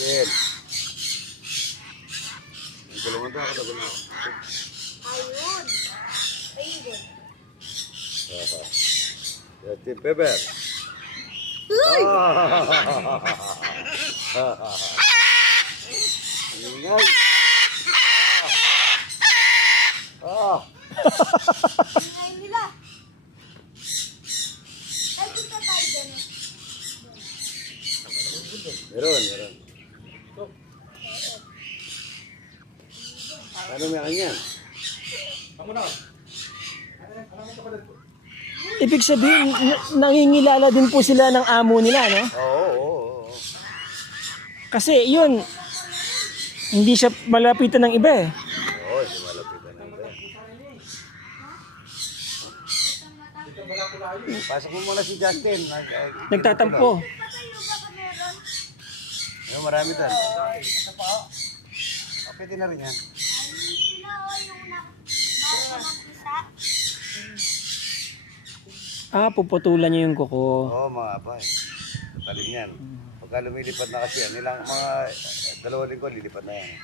Justin. Ang tulungan daw ako na. Ayun. Ayun. Justin Bieber. Uy! Ingay. Ingay nila. Ay, punta tayo dyan. Meron. Paano may kanya? Ibig sabihin, nangingilala din po sila ng amo nila, no? Oo. Kasi yun, hindi siya malapitan ng iba eh. Oo, si malapitan na ito. Pasok mo muna si Justin. Nagtatampo. Patayo ba ka meron? Ayun, marami doon. Pwede na rin yan. Ay, sila o yung naupo ng isa. Puputulan niya yung kuko. Oo, mga abay. Talim yan. Pagka lumilipad na kasi yan, nilang mga 2 linggo, lilipad na yan.